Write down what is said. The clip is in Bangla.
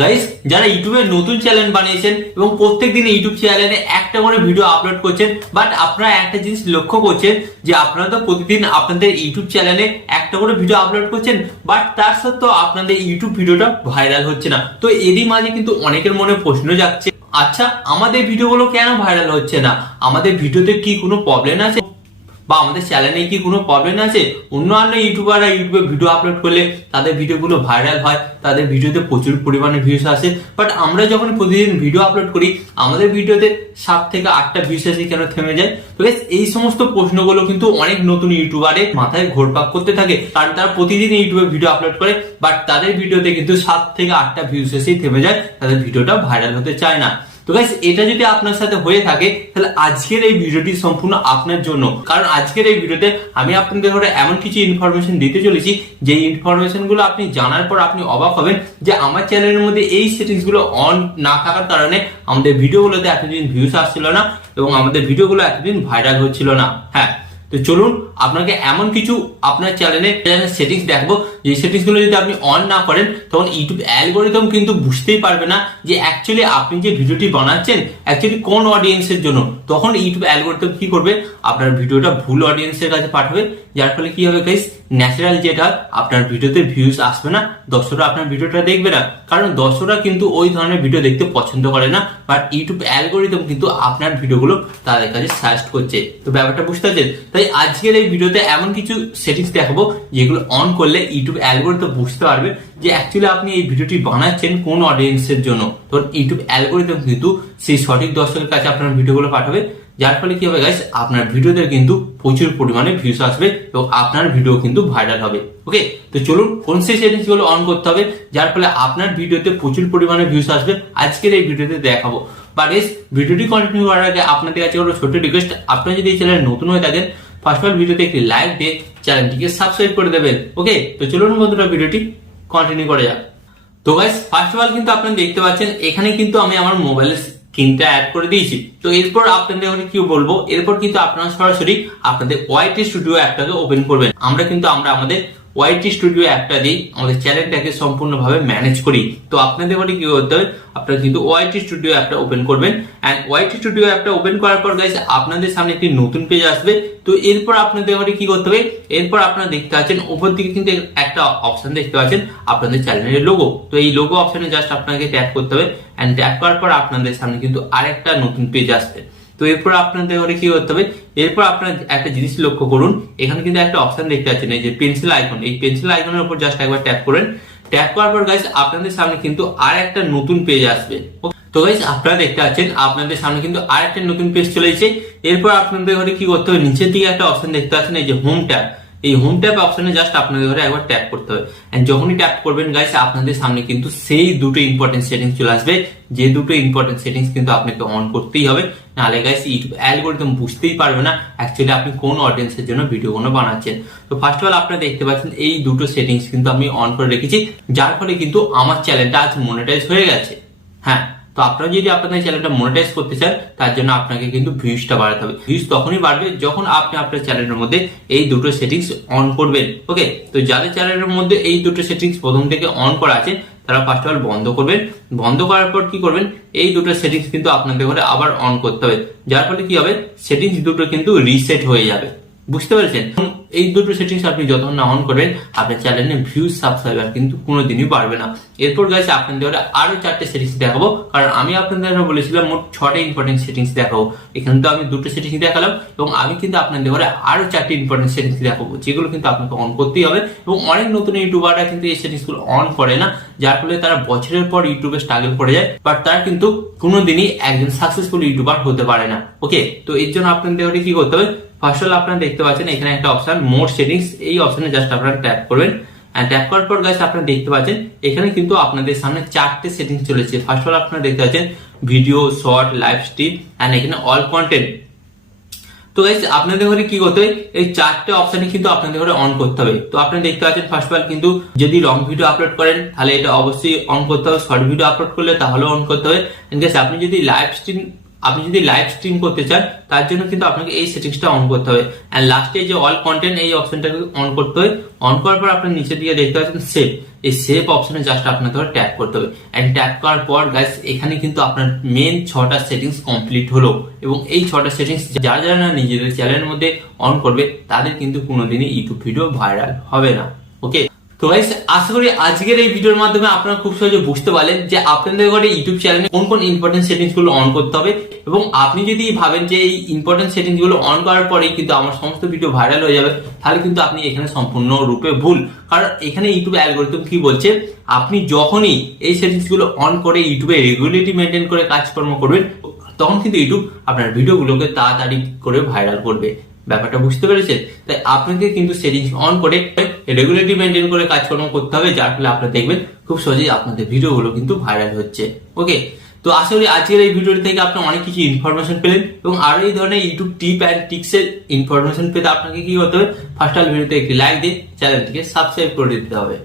গাইস, যারা ইউটিউবে নতুন চ্যানেল বানিয়েছেন এবং প্রত্যেকদিন ইউটিউব চ্যানেলে একটা করে ভিডিও আপলোড করছেন, বাট আপনারা একটা জিনিস লক্ষ্য করছেন যে আপনারা তো প্রতিদিন আপনাদের ইউটিউব চ্যানেলে একটা করে ভিডিও আপলোড করছেন, বাট তার সত্ত্বেও আপনাদের ইউটিউব ভিডিওটা ভাইরাল হচ্ছে না। তো এরই মাঝে কিন্তু অনেকের মনে প্রশ্ন যাচ্ছে, আচ্ছা আমাদের ভিডিওগুলো কেন ভাইরাল হচ্ছে না? আমাদের ভিডিওতে কি কোনো প্রবলেম আছে বা আমাদের চ্যানেলে কি কোনো প্রবলেম আছে? অন্যান্য ইউটিউবাররা ইউটিউবে ভিডিও আপলোড করলে তাদের ভিডিওগুলো ভাইরাল হয়, তাদের ভিডিওতে প্রচুর পরিমাণে ভিউস আসে, বাট আমরা যখন প্রতিদিন ভিডিও আপলোড করি আমাদের ভিডিওতে 7 থেকে 8টা ভিউস আসে, কেন থেমে যায়? তো এই সমস্ত প্রশ্নগুলো কিন্তু অনেক নতুন ইউটিউবারের মাথায় ঘোরপাক করতে থাকে, কারণ তারা প্রতিদিন ইউটিউবে ভিডিও আপলোড করে, বাট তাদের ভিডিওতে কিন্তু 7 থেকে 8টা ভিউস এসেই থেমে যায়, তাদের ভিডিওটা ভাইরাল হতে চায় না। তো গাইস, এটা যদি আপনার সাথে হয়ে থাকে তাহলে আজকের এই ভিডিওটি সম্পূর্ণ আপনার জন্য, কারণ আজকের এই ভিডিওতে আমি আপনাদের ঘরে এমন কিছু ইনফরমেশন দিতে চলেছি যে ইনফরমেশন গুলো আপনি জানার পর আপনি অবাক হবেন যে আমার চ্যানেলের মধ্যে এই সেটিংস গুলো অন না থাকার কারণে আমাদের ভিডিওগুলোতে এতদিন ভিউস আসছিল না এবং আমাদের ভিডিওগুলো এতদিন ভাইরাল হচ্ছিল না। হ্যাঁ, তো চলুন আপনাকে এমন কিছু আপনার চ্যানেলে সেটিংস দেখাবো যে সেটিংস গুলো যদি আপনি অন না করেন তখন ইউটিউব অ্যালগোরিদম কিন্তু বুঝতেই পারবে না যে অ্যাকচুয়ালি আপনি যে ভিডিওটি বানাচ্ছেন অ্যাকচুয়ালি কোন অডিয়েন্সের জন্য। তখন ইউটিউব অ্যালগোরিদম কি করবে, আপনার ভিডিওটা ভুল অডিয়েন্সের কাছে পাঠাবে, যার ফলে কি হবে গাইস, ন্যাচারাল যেটা আপনার ভিডিওতে ভিউজ আসবে না, দর্শকরা আপনার ভিডিওটা দেখবে না, কারণ দর্শকরা কিন্তু ওই ধরনের ভিডিও দেখতে পছন্দ করে না, বাট ইউটিউব অ্যালগোরিদম কিন্তু আপনার ভিডিওগুলো তাদের কাছে সাজেস্ট করছে। তো ব্যাপারটা বুঝতে পারছেন? তাই আজকের এই ভিডিওতে এমন কিছু সেটিংস দেখাবো যেগুলো অন করলে ইউটিউব অ্যালগোরিদম বুঝতে পারবে যে অ্যাকচুয়ালি আপনি এই ভিডিওটি বানাচ্ছেন কোন অডিয়েন্সের জন্য। তো ইউটিউব অ্যালগোরিদম কিন্তু সেই সঠিক দর্শকের কাছে আপনার ভিডিওগুলো পাঠাবে, যার ফলে কি হবে গাইস, আপনার ভিডিওতে কিন্তু প্রচুর পরিমাণে ভিউস আসবে এবং আপনার ভিডিও কিন্তু ভাইরাল হবে। ওকে, তো চলুন কোন সেই সেটিংস গুলো অন করতে হবে যার ফলে আপনার ভিডিওতে প্রচুর পরিমাণে ভিউস আসবে আজকের এই ভিডিওতে দেখাবো। বাট গাইস, ভিডিওটি কন্টিনিউ করার আগে আপনাদের কাছে একটা ছোট্ট রিকোয়েস্ট, আপনারা যদি এই চ্যানেলে নতুন হয়ে থাকেন ফার্স্ট অফ অল ভিডিওতে একটি লাইক দিয়ে চ্যানেলটিকে সাবস্ক্রাইব করে দেবেন। ওকে, তো চলুন বন্ধুরা ভিডিওটি কন্টিনিউ করা যাক। তো গাইস, ফার্স্ট অফ অল কিন্তু আপনারা দেখতে পাচ্ছেন এখানে কিন্তু আমি আমার মোবাইলের স্ক্রিনটা অ্যাড করে দিয়েছি। তো এরপর আপনাদের কি বলবো, এরপর কিন্তু আপনারা সরাসরি আপনাদের ওয়াইটি স্টুডিও অ্যাপটাকে ওপেন করবেন। আমরা আমাদের ওয়াইটি স্টুডিও অ্যাপটা দিয়ে আমাদের চ্যানেলটাকে সম্পূর্ণভাবে ম্যানেজ করি। তো আপনাদের ঘরে কি করতে হবে, আপনারা কিন্তু ওয়াইটি স্টুডিও অ্যাপটা ওপেন করবেন, এন্ড ওয়াইটি স্টুডিও অ্যাপটা ওপেন করার পর গাইস আপনাদের সামনে একটি নতুন পেজ আসবে। তো এরপর আপনাদের ঘরে কি করতে হবে, এরপর আপনারা দেখতে পাচ্ছেন উপর দিকে কিন্তু একটা অপশন দেখতে পাচ্ছেন আপনাদের চ্যানেলের লোগো। তো এই লোগো অপশনে জাস্ট আপনাকে ট্যাপ করতে হবে, এন্ড ট্যাপ করার পর আপনাদের সামনে কিন্তু আরেকটা নতুন পেজ আসবে। তো এরপর আপনাদের ঘরে কি করতে হবে, এরপর আপনারা একটা জিনিস লক্ষ্য করুন, এখানে কিন্তু একটা অপশন দেখতে পাচ্ছেন এই যে পেন্সিল আইকন, এই পেন্সিল আইকনের উপর জাস্ট একবার ট্যাপ করেন। ট্যাপ করার পর গাইস আপনাদের সামনে কিন্তু আর একটা নতুন পেজ আসবে। তো গাইস আপনারা দেখতে পাচ্ছেন আপনাদের সামনে কিন্তু আর একটা নতুন পেজ চলে এসেছে। এরপর আপনাদের ঘরে কি করতে হবে, নিচের দিকে একটা অপশন দেখতে পাচ্ছেন এই যে হোম ট্যাব, এই হোম ট্যাব অপশনে জাস্ট আপনাদের ঘরে একবার ট্যাপ করতে হবে, এন্ড যখনই ট্যাপ করবেন গাইস আপনাদের সামনে কিন্তু সেই দুটো ইম্পর্টেন্ট সেটিংস চলে আসবে, যে দুটো ইম্পর্টেন্ট সেটিংস কিন্তু আপনাকে অন করতেই হবে, নাহলে গাইস ইউটিউব অ্যালগোরিদম বুঝতেই পারবে না অ্যাকচুয়ালি আপনি কোন অডিয়েন্সের জন্য ভিডিওগুলো বানাচ্ছেন। তো ফার্স্ট অফ অল আপনারা দেখতে পাচ্ছেন এই দুটো সেটিংস কিন্তু আমি অন করে রেখেছি, যার ফলে কিন্তু আমার চ্যানেলটা আজ মনিটাইজ হয়ে গেছে। হ্যাঁ, তো আপনারা যদি আপনাদের চ্যানেলটা মনিটাইজ করতে চান তার জন্য আপনাকে কিন্তু ভিউজটা বাড়াতে হবে। ভিউজ তখনই বাড়বে যখন আপনি আপনার চ্যানেলের মধ্যে এই দুটো সেটিংস অন করবেন। ওকে, তো যাদের চ্যানেলের মধ্যে এই দুটো সেটিংস প্রথম থেকে অন করা আছে তারা ফার্স্ট অফ অল বন্ধ করবেন। বন্ধ করার পর কি করবেন, এই দুটো সেটিংস কিন্তু আপনাদের ঘরে আবার অন করতে হবে, যার ফলে কি হবে, সেটিংস দুটো কিন্তু রিসেট হয়ে যাবে। বুঝতে পেরেছেন? এই দুটো সেটিংস আপনি যতক্ষণ না অন করবেন আপনার চ্যানেলে ভিউজ সাবস্ক্রাইবার কিন্তু কোনোদিনই বাড়বে না। এরপর গাইস আপনাদের আরো 4টে সেটিংস দেখাবো, কারণ আমি আপনাদের বলেছিলাম মোট 6টে ইম্পর্টেন্ট সেটিংস দেখাবো। এখানে তো আমি দুটো সেটিংস দেখালাম এবং আমি কিন্তু আপনাদের আরো 4টে ইম্পর্টেন্ট সেটিংস দেখাবো, যেগুলো কিন্তু আপনাকে অন করতেই হবে। এবং অনেক নতুন ইউটিউবাররা কিন্তু এই সেটিংস গুলো অন করে না, যার ফলে তারা বছরের পর ইউটিউবে স্ট্রাগল করে যায়, বাট তারা কিন্তু কোনোদিনই একজন সাকসেসফুল ইউটিউবার হতে পারে না। ওকে, তো এর জন্য আপনাদের কি করতে হবে, ফার্স্ট অফ অল আপনারা দেখতে পাচ্ছেন এখানে একটা অপশন মোর সেটিংস, এই অপশনে জাস্ট আপনারা ট্যাপ করবেন, এন্ড ট্যাপ করার পর গাইস আপনারা দেখতে পাচ্ছেন এখানে কিন্তু আপনাদের সামনে 4টে সেটিংস চলেছে। ফার্স্ট অফ অল আপনারা দেখতে পাচ্ছেন video, short, live stream, and এখানে অল কন্টেন্ট। তো গাইস আপনাদের ঘরে কি করতে হবে, এই 4টে অপশনই কিন্তু আপনাদের ঘরে অন করতে হবে। তো আপনারা দেখতে পাচ্ছেন ফার্স্ট অফ অল কিন্তু যদি লং ভিডিও আপলোড করেন তাহলে এটা অবশ্যই অন করতে হবে, শর্ট ভিডিও আপলোড করলে তাহলে অন করতে হবে, এন্ড গাইস আপনি যদি লাইভ স্ট্রিম করতে চান তার জন্য কিন্তু আপনাকে এই সেটিংসটা অন করতে হবে, এন্ড লাস্টে যে অল কন্টেন্ট এই অপশনটাকে অন করতে হবে। অন করার পর আপনার নিচের দিকে দেখতে পাচ্ছেন সেভ, এই সেভ অপশনে জাস্ট আপনাকে ট্যাপ করতে হবে। এন্ড ট্যাপ করার পর গাইস এখানে কিন্তু আপনার মেন 6টা সেটিংস কমপ্লিট হলো, এবং এই 6টা সেটিংস যারা যারা না নিজেদের চ্যানেলের মধ্যে অন করবে তাদের কিন্তু কোনোদিনই ইউটিউব ভিডিও ভাইরাল হবে না। ওকে, তো গাইস আশা করি আজকের এই ভিডিওর মাধ্যমে আপনারা খুব সহজে বুঝতে পারলেন যে আপনাদের ঘরে ইউটিউব চ্যানেলে কোন কোন ইম্পর্টেন্ট সেটিংস গুলো অন করতে হবে, এবং আপনি যদি ভাবেন যে এই ইম্পর্টেন্ট সেটিংস গুলো অন করার পরেই কিন্তু আমার সমস্ত ভিডিও ভাইরাল হয়ে যাবে, তাহলে কিন্তু আপনি এখানে সম্পূর্ণরূপে ভুল। কারণ এখানে ইউটিউব অ্যালগরিদম কি বলছে, আপনি যখনই এই সেটিংস গুলো অন করে ইউটিউবে রেগুলারিটি মেনটেন করে কাজকর্ম করবেন, তখন কিন্তু ইউটিউব আপনার ভিডিওগুলোকে তাড়াতাড়ি করে ভাইরাল করবে। ব্যাপারটা বুঝতে পেরেছেন? তাই আপনাকে কিন্তু সেটিংস অন করে রেগুলারিটি মেনটেন করে কাজকর্ম করতে হবে, যার ফলে আপনারা দেখবেন খুব সহজেই আপনাদের ভিডিওগুলো কিন্তু ভাইরাল হচ্ছে। ওকে, তো আশা করি আজকের এই ভিডিওটি থেকে আপনি অনেক কিছু ইনফরমেশন পেলেন, এবং আরো এই ধরনের ইউটিউব টিপ অ্যান্ড টিক্স এর ইনফরমেশন পেতে আপনাকে কি করতে হবে, ফার্স্ট অল ভিডিওতে একটি লাইক দিয়ে চ্যানেলটিকে সাবস্ক্রাইব করে দিতে হবে।